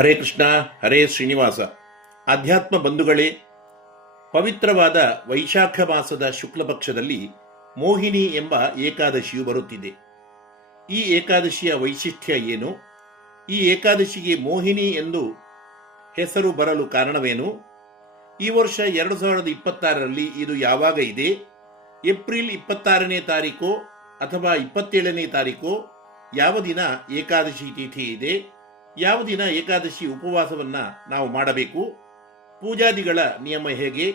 ಹರೇ ಕೃಷ್ಣ, ಹರೇ ಶ್ರೀನಿವಾಸ. ಆಧ್ಯಾತ್ಮ ಬಂಧುಗಳೇ, ಪವಿತ್ರವಾದ ವೈಶಾಖ ಮಾಸದ ಶುಕ್ಲ ಪಕ್ಷದಲ್ಲಿ ಮೋಹಿನಿ ಎಂಬ ಏಕಾದಶಿಯು ಬರುತ್ತಿದೆ. ಈ ಏಕಾದಶಿಯ ವೈಶಿಷ್ಟ್ಯ ಏನು? ಈ ಏಕಾದಶಿಗೆ ಮೋಹಿನಿ ಎಂದು ಹೆಸರು ಬರಲು ಕಾರಣವೇನು? ಈ ವರ್ಷ 2026ರಲ್ಲಿ ಇದು ಯಾವಾಗ ಇದೆ? ಏಪ್ರಿಲ್ 26ನೇ ತಾರೀಕು ಅಥವಾ 27ನೇ ತಾರೀಕು ಯಾವ ದಿನ ಏಕಾದಶಿ ತಿಥಿ ಇದೆ? ಯಾವ ದಿನ ಏಕಾದಶಿ ಉಪವಾಸವನ್ನ ನಾವು ಮಾಡಬೇಕು? ಪೂಜಾದಿಗಳ ನಿಯಮ ಹೇಗೆ?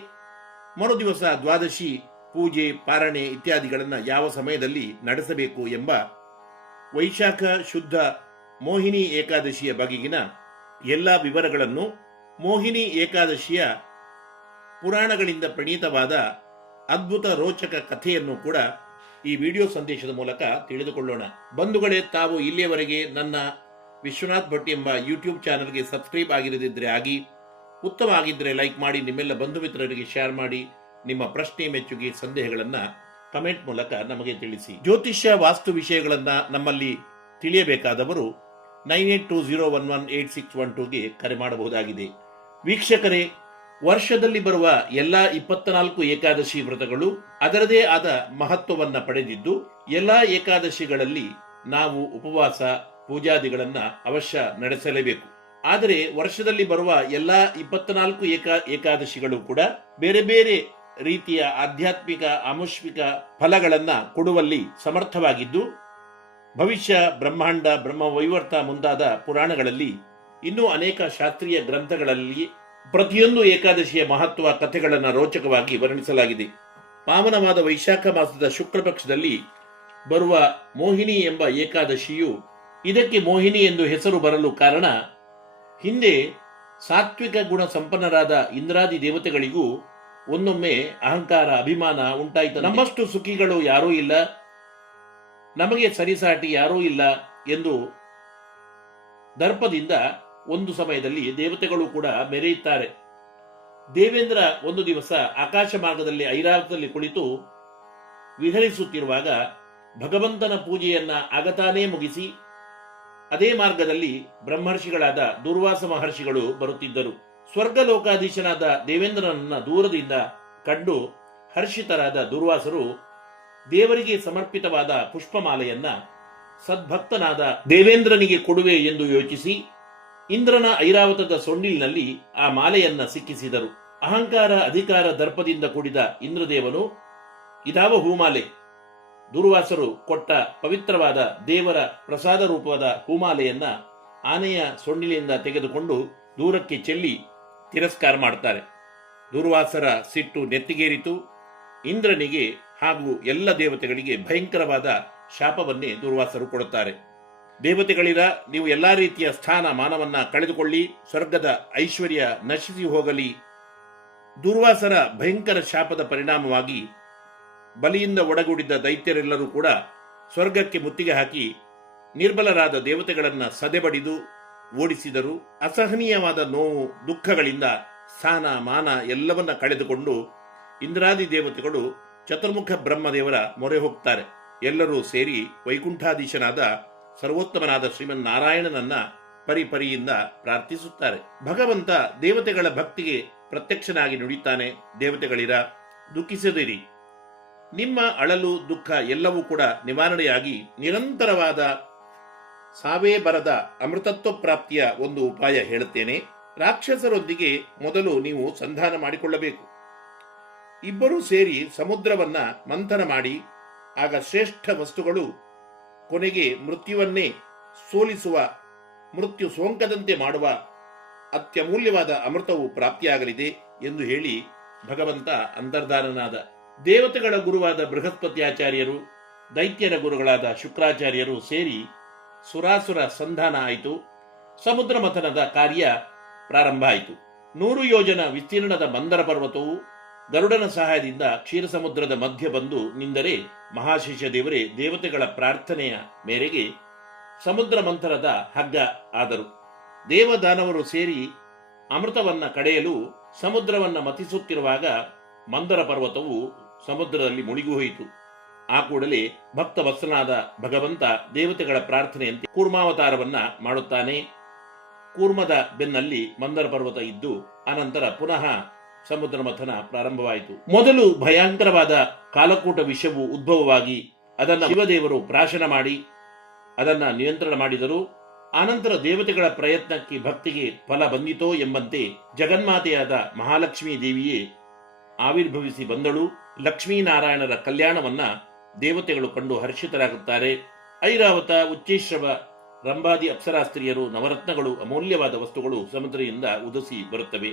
ಮರುದಿವಸ ದ್ವಾದಶಿ ಪೂಜೆ, ಪಾರಣೆ ಇತ್ಯಾದಿಗಳನ್ನು ಯಾವ ಸಮಯದಲ್ಲಿ ನಡೆಸಬೇಕು ಎಂಬ ವೈಶಾಖ ಶುದ್ಧ ಮೋಹಿನಿ ಏಕಾದಶಿಯ ಬಗೆಗಿನ ಎಲ್ಲ ವಿವರಗಳನ್ನು, ಮೋಹಿನಿ ಏಕಾದಶಿಯ ಪುರಾಣಗಳಿಂದ ಪ್ರಣೀತವಾದ ಅದ್ಭುತ ರೋಚಕ ಕಥೆಯನ್ನು ಕೂಡ ಈ ವಿಡಿಯೋ ಸಂದೇಶದ ಮೂಲಕ ತಿಳಿದುಕೊಳ್ಳೋಣ. ಬಂಧುಗಳೇ, ತಾವು ಇಲ್ಲಿಯವರೆಗೆ ನನ್ನ ವಿಶ್ವನಾಥ್ ಭಟ್ ಎಂಬ ಯೂಟ್ಯೂಬ್ ಚಾನಲ್ಗೆ ಸಬ್ಸ್ಕ್ರೈಬ್ ಆಗಿರದಿದ್ದರೆ ಆಗಿ, ಉತ್ತಮ ಆಗಿದ್ದರೆ ಲೈಕ್ ಮಾಡಿ, ನಿಮ್ಮೆಲ್ಲ ಬಂಧು ಮಿತ್ರರಿಗೆ ಶೇರ್ ಮಾಡಿ, ನಿಮ್ಮ ಪ್ರಶ್ನೆ, ಮೆಚ್ಚುಗೆ, ಸಂದೇಹಗಳನ್ನು ಕಮೆಂಟ್ ಮೂಲಕ ನಮಗೆ ತಿಳಿಸಿ. ಜ್ಯೋತಿಷ್ಯ, ವಾಸ್ತು ವಿಷಯಗಳನ್ನ ನಮ್ಮಲ್ಲಿ ತಿಳಿಯಬೇಕಾದವರು 9820118612ಗೆ ಕರೆ ಮಾಡಬಹುದಾಗಿದೆ. ವೀಕ್ಷಕರೇ, ವರ್ಷದಲ್ಲಿ ಬರುವ ಎಲ್ಲ 24 ಏಕಾದಶಿ ವ್ರತಗಳು ಅದರದೇ ಆದ ಮಹತ್ವವನ್ನ ಪಡೆದಿದ್ದು, ಎಲ್ಲಾ ಏಕಾದಶಿಗಳಲ್ಲಿ ನಾವು ಉಪವಾಸ ಪೂಜಾದಿಗಳನ್ನ ಅವಶ್ಯ ನಡೆಸಲೇಬೇಕು. ಆದರೆ ವರ್ಷದಲ್ಲಿ ಬರುವ ಎಲ್ಲಾ 24 ಏಕಾದಶಿಗಳು ಕೂಡ ಬೇರೆ ಬೇರೆ ರೀತಿಯ ಆಧ್ಯಾತ್ಮಿಕ ಆಮುಷ್ಮಿಕ ಫಲಗಳನ್ನ ಕೊಡುವಲ್ಲಿ ಸಮರ್ಥವಾಗಿದ್ದು, ಭವಿಷ್ಯ, ಬ್ರಹ್ಮಾಂಡ, ಬ್ರಹ್ಮವೈವರ್ತ ಮುಂತಾದ ಪುರಾಣಗಳಲ್ಲಿ, ಇನ್ನೂ ಅನೇಕ ಶಾಸ್ತ್ರೀಯ ಗ್ರಂಥಗಳಲ್ಲಿ ಪ್ರತಿಯೊಂದು ಏಕಾದಶಿಯ ಮಹತ್ವ, ಕಥೆಗಳನ್ನು ರೋಚಕವಾಗಿ ವರ್ಣಿಸಲಾಗಿದೆ. ಪಾವನವಾದ ವೈಶಾಖ ಮಾಸದ ಶುಕ್ಲ ಪಕ್ಷದಲ್ಲಿ ಬರುವ ಮೋಹಿನಿ ಎಂಬ ಏಕಾದಶಿಯು, ಇದಕ್ಕೆ ಮೋಹಿನಿ ಎಂದು ಹೆಸರು ಬರಲು ಕಾರಣ, ಹಿಂದೆ ಸಾತ್ವಿಕ ಗುಣ ಸಂಪನ್ನರಾದ ಇಂದ್ರಾದಿ ದೇವತೆಗಳಿಗೂ ಒಂದೊಮ್ಮೆ ಅಹಂಕಾರ, ಅಭಿಮಾನ ಉಂಟಾಯಿತು. ನಮ್ಮಷ್ಟು ಸುಖಿಗಳು ಯಾರೂ ಇಲ್ಲ, ನಮಗೆ ಸರಿಸಾಟಿ ಯಾರೂ ಇಲ್ಲ ಎಂದು ದರ್ಪದಿಂದ ಒಂದು ಸಮಯದಲ್ಲಿ ದೇವತೆಗಳು ಕೂಡ ಮೆರೆಯುತ್ತಾರೆ. ದೇವೇಂದ್ರ ಒಂದು ದಿವಸ ಆಕಾಶ ಮಾರ್ಗದಲ್ಲಿ ಐರಾವತದಲ್ಲಿ ಕುಳಿತು ವಿಹರಿಸುತ್ತಿರುವಾಗ ಭಗವಂತನ ಪೂಜೆಯನ್ನ ಆಗತಾನೇ ಮುಗಿಸಿ ಅದೇ ಮಾರ್ಗದಲ್ಲಿ ಬ್ರಹ್ಮರ್ಷಿಗಳಾದ ದುರ್ವಾಸ ಮಹರ್ಷಿಗಳು ಬರುತ್ತಿದ್ದರು. ಸ್ವರ್ಗಲೋಕಾಧೀಶನಾದ ದೇವೇಂದ್ರನನ್ನ ದೂರದಿಂದ ಕಂಡು ಹರ್ಷಿತರಾದ ದುರ್ವಾಸರು ದೇವರಿಗೆ ಸಮರ್ಪಿತವಾದ ಪುಷ್ಪಮಾಲೆಯನ್ನ ಸದ್ಭಕ್ತನಾದ ದೇವೇಂದ್ರನಿಗೆ ಕೊಡುವೆ ಎಂದು ಯೋಚಿಸಿ ಇಂದ್ರನ ಐರಾವತದ ಸೊಂಡಿಲಿನಲ್ಲಿ ಆ ಮಾಲೆಯನ್ನ ಸಿಕ್ಕಿಸಿದರು. ಅಹಂಕಾರ, ಅಧಿಕಾರ, ದರ್ಪದಿಂದ ಕೂಡಿದ ಇಂದ್ರದೇವನು, ಇದಾವ ಹೂಮಾಲೆ, ದುರ್ವಾಸರು ಕೊಟ್ಟ ಪವಿತ್ರವಾದ ದೇವರ ಪ್ರಸಾದ ರೂಪವಾದ ಹೂಮಾಲೆಯನ್ನ ಆನೆಯ ಸೊಂಡಿಲಿಂದ ತೆಗೆದುಕೊಂಡು ದೂರಕ್ಕೆ ಚೆಲ್ಲಿ ತಿರಸ್ಕಾರ ಮಾಡುತ್ತಾರೆ. ದುರ್ವಾಸರ ಸಿಟ್ಟು ನೆತ್ತಿಗೇರಿತು. ಇಂದ್ರನಿಗೆ ಹಾಗೂ ಎಲ್ಲ ದೇವತೆಗಳಿಗೆ ಭಯಂಕರವಾದ ಶಾಪವನ್ನೇ ದುರ್ವಾಸರು ಕೊಡುತ್ತಾರೆ. ದೇವತೆಗಳಿರ, ನೀವು ಎಲ್ಲಾ ರೀತಿಯ ಸ್ಥಾನ ಮಾನವನ್ನ ಕಳೆದುಕೊಳ್ಳಿ, ಸ್ವರ್ಗದ ಐಶ್ವರ್ಯ ನಶಿಸಿ ಹೋಗಲಿ. ದುರ್ವಾಸರ ಭಯಂಕರ ಶಾಪದ ಪರಿಣಾಮವಾಗಿ ಬಲಿಯಿಂದ ಒಡಗೂಡಿದ್ದ ದೈತ್ಯರೆಲ್ಲರೂ ಕೂಡ ಸ್ವರ್ಗಕ್ಕೆ ಮುತ್ತಿಗೆ ಹಾಕಿ ನಿರ್ಬಲರಾದ ದೇವತೆಗಳನ್ನ ಸದೆಬಡಿದು ಓಡಿಸಿದರು. ಅಸಹನೀಯವಾದ ನೋವು, ದುಃಖಗಳಿಂದ ಸ್ಥಾನ ಮಾನ ಎಲ್ಲವನ್ನ ಕಳೆದುಕೊಂಡು ಇಂದ್ರಾದಿ ದೇವತೆಗಳು ಚತುರ್ಮುಖ ಬ್ರಹ್ಮದೇವರ ಮೊರೆ ಹೋಗ್ತಾರೆ. ಎಲ್ಲರೂ ಸೇರಿ ವೈಕುಂಠಾಧೀಶನಾದ ಸರ್ವೋತ್ತಮನಾದ ಶ್ರೀಮನ್ನಾರಾಯಣನನ್ನ ಪರಿಪರಿಯಿಂದ ಪ್ರಾರ್ಥಿಸುತ್ತಾರೆ. ಭಗವಂತ ದೇವತೆಗಳ ಭಕ್ತಿಗೆ ಪ್ರತ್ಯಕ್ಷನಾಗಿ ನುಡಿತಾನೆ, ದೇವತೆಗಳಿರ, ದುಃಖಿಸದಿರಿ, ನಿಮ್ಮ ಅಳಲು ದುಃಖ ಎಲ್ಲವೂ ಕೂಡ ನಿವಾರಣೆಯಾಗಿ ನಿರಂತರವಾದ ಸಾವೇ ಬರದ ಅಮೃತತ್ವ ಪ್ರಾಪ್ತಿಯ ಒಂದು ಉಪಾಯ ಹೇಳುತ್ತೇನೆ. ರಾಕ್ಷಸರೊಂದಿಗೆ ಮೊದಲು ನೀವು ಸಂಧಾನ ಮಾಡಿಕೊಳ್ಳಬೇಕು. ಇಬ್ಬರೂ ಸೇರಿ ಸಮುದ್ರವನ್ನ ಮಂಥನ ಮಾಡಿ, ಆಗ ಶ್ರೇಷ್ಠ ವಸ್ತುಗಳು ಕೊನೆಗೆ ಮೃತ್ಯುವನ್ನೇ ಸೋಲಿಸುವ, ಮೃತ್ಯು ಸೋಂಕದಂತೆ ಮಾಡುವ ಅತ್ಯಮೂಲ್ಯವಾದ ಅಮೃತವು ಪ್ರಾಪ್ತಿಯಾಗಲಿದೆ ಎಂದು ಹೇಳಿ ಭಗವಂತ ಅಂತರ್ಧಾನನಾದ. ದೇವತೆಗಳ ಗುರುವಾದ ಬೃಹಸ್ಪತ್ಯಾಚಾರ್ಯರು, ದೈತ್ಯರ ಗುರುಗಳಾದ ಶುಕ್ರಾಚಾರ್ಯರು ಸೇರಿ ಸುರಾಸುರ ಸಂಧಾನ ಆಯಿತು. ಸಮುದ್ರ ಮಥನದ ಕಾರ್ಯ ಪ್ರಾರಂಭ ಆಯಿತು. 100 ಯೋಜನ ವಿಸ್ತೀರ್ಣದ ಮಂದರ ಪರ್ವತವು ಗರುಡನ ಸಹಾಯದಿಂದ ಕ್ಷೀರ ಸಮುದ್ರದ ಮಧ್ಯ ಬಂದು ನಿಂದರೆ ಮಹಾಶೇಷ ದೇವರೇ ದೇವತೆಗಳ ಪ್ರಾರ್ಥನೆಯ ಮೇರೆಗೆ ಸಮುದ್ರ ಮಂಥನದ ಹಗ್ಗ ಆದರು. ದೇವದಾನವರು ಸೇರಿ ಅಮೃತವನ್ನ ಕಡೆಯಲು ಸಮುದ್ರವನ್ನ ಮಥಿಸುತ್ತಿರುವಾಗ ಮಂದರ ಪರ್ವತವು ಸಮುದ್ರದಲ್ಲಿ ಮುಳುಗಿ ಹೋಯಿತು. ಆ ಕೂಡಲೇ ಭಕ್ತ ವತ್ಸನಾದ ಭಗವಂತ ದೇವತೆಗಳ ಪ್ರಾರ್ಥನೆಯಂತೆ ಕೂರ್ಮಾವತಾರವನ್ನ ಮಾಡುತ್ತಾನೆ. ಕೂರ್ಮದ ಬೆನ್ನಲ್ಲಿ ಮಂದರ ಪರ್ವತ ಇದ್ದು ಅನಂತರ ಪುನಃ ಸಮುದ್ರ ಮಥನ ಪ್ರಾರಂಭವಾಯಿತು. ಮೊದಲು ಭಯಂಕರವಾದ ಕಾಲಕೂಟ ವಿಷವು ಉದ್ಭವವಾಗಿ ಅದನ್ನು ಶಿವದೇವರು ಪ್ರಾಶನ ಮಾಡಿ ಅದನ್ನು ನಿಯಂತ್ರಣ ಮಾಡಿದರು. ಆನಂತರ ದೇವತೆಗಳ ಪ್ರಯತ್ನಕ್ಕೆ ಭಕ್ತಿಗೆ ಫಲ ಬಂದಿತೋ ಎಂಬಂತೆ ಜಗನ್ಮಾತೆಯಾದ ಮಹಾಲಕ್ಷ್ಮೀ ದೇವಿಯೇ ಆವಿರ್ಭವಿಸಿ ಬಂದಳು. ಲಕ್ಷ್ಮೀನಾರಾಯಣರ ಕಲ್ಯಾಣವನ್ನ ದೇವತೆಗಳು ಕಂಡು ಹರ್ಷಿತರಾಗುತ್ತಾರೆ. ಐರಾವತ, ಉಚ್ಚೇಶ್ರವ, ರಂಭಾದಿ ಅಪ್ಸರಾಸ್ತ್ರೀಯರು, ನವರತ್ನಗಳು, ಅಮೂಲ್ಯವಾದ ವಸ್ತುಗಳು ಸಮುದ್ರದಿಂದ ಉದಸಿ ಬರುತ್ತವೆ.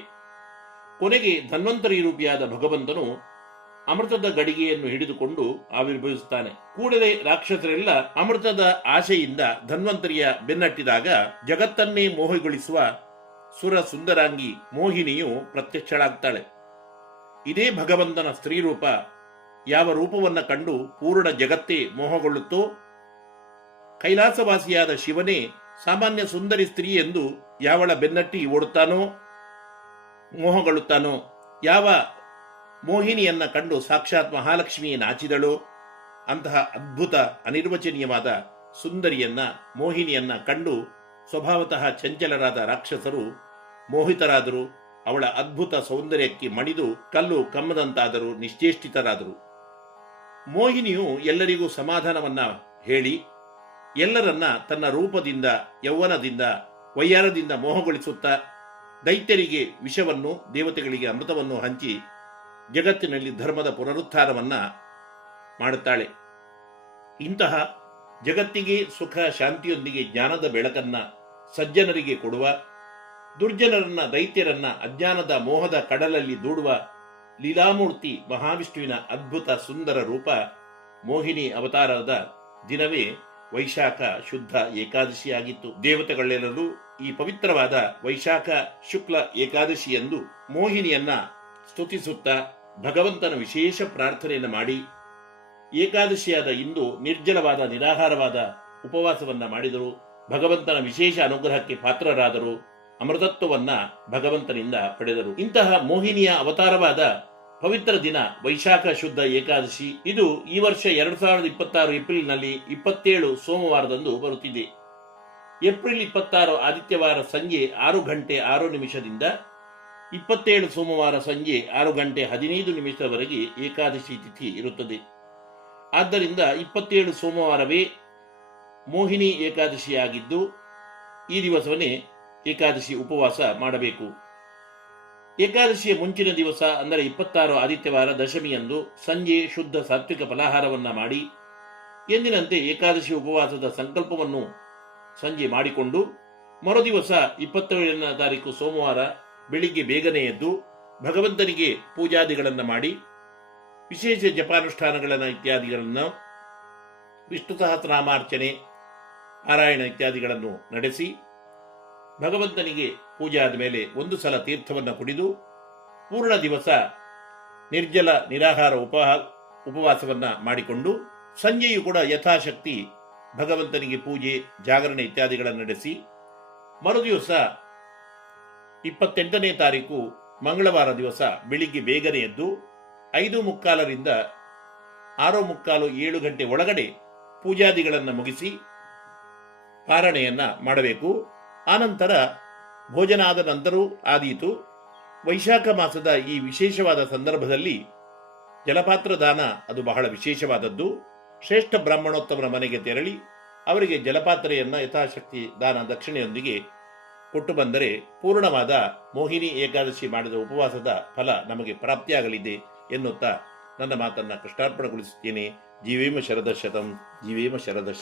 ಕೊನೆಗೆ ಧನ್ವಂತರಿ ರೂಪಿಯಾದ ಭಗವಂತನು ಅಮೃತದ ಗಡಿಗೆಯನ್ನು ಹಿಡಿದುಕೊಂಡು ಆವಿರ್ಭವಿಸುತ್ತಾನೆ. ಕೂಡಲೇ ರಾಕ್ಷಸರೆಲ್ಲ ಅಮೃತದ ಆಶೆಯಿಂದ ಧನ್ವಂತರಿಯ ಬೆನ್ನಟ್ಟಿದಾಗ ಜಗತ್ತನ್ನೇ ಮೋಹಗೊಳಿಸುವ ಸುರ ಸುಂದರಾಂಗಿ ಮೋಹಿನಿಯು ಪ್ರತ್ಯಕ್ಷಳಾಗ್ತಾಳೆ. ಇದೇ ಭಗವಂತನ ಸ್ತ್ರೀ ರೂಪ. ಯಾವ ರೂಪವನ್ನ ಕಂಡು ಪೂರ್ಣ ಜಗತ್ತೇ ಮೋಹಗೊಳ್ಳುತ್ತೋ, ಕೈಲಾಸವಾಸಿಯಾದ ಶಿವನೇ ಸಾಮಾನ್ಯ ಸುಂದರಿ ಸ್ತ್ರೀ ಎಂದು ಯಾವಳ ಬೆನ್ನಟ್ಟಿ ಓಡುತ್ತಾನೋ, ಮೋಹಗೊಳ್ಳುತ್ತಾನೋ, ಯಾವ ಮೋಹಿನಿಯನ್ನ ಕಂಡು ಸಾಕ್ಷಾತ್ ಮಹಾಲಕ್ಷ್ಮಿಯೇ ನಾಚಿದಳೋ, ಅಂತಹ ಅದ್ಭುತ ಅನಿರ್ವಚನೀಯವಾದ ಸುಂದರಿಯನ್ನ, ಮೋಹಿನಿಯನ್ನ ಕಂಡು ಸ್ವಭಾವತಃ ಚಂಚಲರಾದ ರಾಕ್ಷಸರು ಮೋಹಿತರಾದರು. ಅವಳ ಅದ್ಭುತ ಸೌಂದರ್ಯಕ್ಕೆ ಮಣಿದು ಕಲ್ಲು ಕಮ್ಮದಂತಾದರು, ನಿಶ್ಚೇಷ್ಟಿತರಾದರು. ಮೋಹಿನಿಯು ಎಲ್ಲರಿಗೂ ಸಮಾಧಾನವನ್ನ ಹೇಳಿ ಎಲ್ಲರನ್ನ ತನ್ನ ರೂಪದಿಂದ, ಯೌವನದಿಂದ, ವಯ್ಯಾರದಿಂದ ಮೋಹಗೊಳಿಸುತ್ತಾ ದೈತ್ಯರಿಗೆ ವಿಷವನ್ನು, ದೇವತೆಗಳಿಗೆ ಅಮೃತವನ್ನು ಹಂಚಿ ಜಗತ್ತಿನಲ್ಲಿ ಧರ್ಮದ ಪುನರುತ್ಥಾನವನ್ನ ಮಾಡುತ್ತಾಳೆ. ಇಂತಹ ಜಗತ್ತಿಗೆ ಸುಖ ಶಾಂತಿಯೊಂದಿಗೆ ಜ್ಞಾನದ ಬೆಳಕನ್ನ ಸಜ್ಜನರಿಗೆ ಕೊಡುವ, ದುರ್ಜನರನ್ನ, ದೈತ್ಯರನ್ನ ಅಜ್ಞಾನದ ಮೋಹದ ಕಡಲಲ್ಲಿ ದೂಡುವ ಲೀಲಾಮೂರ್ತಿ ಮಹಾವಿಷ್ಣುವಿನ ಅದ್ಭುತ ಸುಂದರ ರೂಪ ಮೋಹಿನಿ ಅವತಾರದ ದಿನವೇ ವೈಶಾಖ ಶುದ್ಧ ಏಕಾದಶಿಯಾಗಿತ್ತು. ದೇವತೆಗಳೆಲ್ಲರೂ ಈ ಪವಿತ್ರವಾದ ವೈಶಾಖ ಶುಕ್ಲ ಏಕಾದಶಿಯಂದು ಮೋಹಿನಿಯನ್ನ ಸ್ತುತಿಸುತ್ತಾ ಭಗವಂತನ ವಿಶೇಷ ಪ್ರಾರ್ಥನೆಯನ್ನು ಮಾಡಿ ಏಕಾದಶಿಯಾದ ಇಂದು ನಿರ್ಜಲವಾದ ನಿರಾಹಾರವಾದ ಉಪವಾಸವನ್ನ ಮಾಡಿದರು. ಭಗವಂತನ ವಿಶೇಷ ಅನುಗ್ರಹಕ್ಕೆ ಪಾತ್ರರಾದರು. ಅಮೃತತ್ವವನ್ನ ಭಗವಂತನಿಂದ ಪಡೆದರು. ಇಂತಹ ಮೋಹಿನಿಯ ಅವತಾರವಾದ ಪವಿತ್ರ ದಿನ ವೈಶಾಖ ಶುದ್ಧ ಏಕಾದಶಿ. ಇದು ಈ ವರ್ಷ 2026 ಏಪ್ರಿಲ್ನಲ್ಲಿ 27 ಸೋಮವಾರದಂದು ಬರುತ್ತಿದೆ. ಏಪ್ರಿಲ್ 26 ಆದಿತ್ಯವಾರ ಸಂಜೆ 6:06 27 ಸೋಮವಾರ ಸಂಜೆ 6:15 ಏಕಾದಶಿ ತಿಥಿ ಇರುತ್ತದೆ. ಆದ್ದರಿಂದ 27 ಸೋಮವಾರವೇ ಮೋಹಿನಿ ಏಕಾದಶಿಯಾಗಿದ್ದು ಈ ದಿವಸವನ್ನೇ ಏಕಾದಶಿ ಉಪವಾಸ ಮಾಡಬೇಕು. ಏಕಾದಶಿಯ ಮುಂಚಿನ ದಿವಸ ಅಂದರೆ 26 ಆದಿತ್ಯವಾರ ದಶಮಿಯಂದು ಸಂಜೆ ಶುದ್ಧ ಸಾತ್ವಿಕ ಫಲಾಹಾರವನ್ನ ಮಾಡಿ ಎಂದಿನಂತೆ ಏಕಾದಶಿ ಉಪವಾಸದ ಸಂಕಲ್ಪವನ್ನು ಸಂಜೆ ಮಾಡಿಕೊಂಡು ಮರುದಿವಸ 27ನೇ ತಾರೀಕು ಸೋಮವಾರ ಬೆಳಿಗ್ಗೆ ಬೇಗನೆ ಎದ್ದು ಭಗವಂತನಿಗೆ ಪೂಜಾದಿಗಳನ್ನು ಮಾಡಿ ವಿಶೇಷ ಜಪಾನುಷ್ಠಾನಗಳನ್ನು ಇತ್ಯಾದಿಗಳನ್ನು, ವಿಷ್ಣು ಸಹಸ್ರನಾಮಾರ್ಚನೆ, ಪಾರಾಯಣ ಇತ್ಯಾದಿಗಳನ್ನು ನಡೆಸಿ ಭಗವಂತನಿಗೆ ಪೂಜೆ ಆದ ಮೇಲೆ ಒಂದು ಸಲ ತೀರ್ಥವನ್ನು ಕುಡಿದು ಪೂರ್ಣ ದಿವಸ ನಿರ್ಜಲ ನಿರಾಹಾರ ಉಪವಾಸವನ್ನ ಮಾಡಿಕೊಂಡು ಸಂಜೆಯೂ ಕೂಡ ಯಥಾಶಕ್ತಿ ಭಗವಂತನಿಗೆ ಪೂಜೆ, ಜಾಗರಣೆ ಇತ್ಯಾದಿಗಳನ್ನು ನಡೆಸಿ ಮರುದಿವಸ 28ನೇ ತಾರೀಕು ಮಂಗಳವಾರ ದಿವಸ ಬೆಳಿಗ್ಗೆ ಬೇಗನೆ ಎದ್ದು 5:45ರಿಂದ 6:45, 7 ಒಳಗಡೆ ಪೂಜಾದಿಗಳನ್ನು ಮುಗಿಸಿ ಪಾರಣೆಯನ್ನ ಮಾಡಬೇಕು. ಆನಂತರ ಭೋಜನ ಆದ ನಂತರೂ ಆದೀತು. ವೈಶಾಖ ಮಾಸದ ಈ ವಿಶೇಷವಾದ ಸಂದರ್ಭದಲ್ಲಿ ಜಲಪಾತ್ರ ದಾನ ಅದು ಬಹಳ ವಿಶೇಷವಾದದ್ದು. ಶ್ರೇಷ್ಠ ಬ್ರಾಹ್ಮಣೋತ್ತಮರ ಮನೆಗೆ ತೆರಳಿ ಅವರಿಗೆ ಜಲಪಾತ್ರೆಯನ್ನ ಯಥಾಶಕ್ತಿ ದಾನ ದಕ್ಷಿಣೆಯೊಂದಿಗೆ ಕೊಟ್ಟು ಬಂದರೆ ಪೂರ್ಣವಾದ ಮೋಹಿನಿ ಏಕಾದಶಿ ಮಾಡಿದ ಉಪವಾಸದ ಫಲ ನಮಗೆ ಪ್ರಾಪ್ತಿಯಾಗಲಿದೆ ಎನ್ನುತ್ತಾ ನನ್ನ ಮಾತನ್ನ ಕೃಷ್ಣಾರ್ಪಣಗೊಳಿಸುತ್ತೇನೆ. ಜೀವೇಮ ಶರದಶತಂ, ಜೀವೇಮ ಶರದಶತಂ.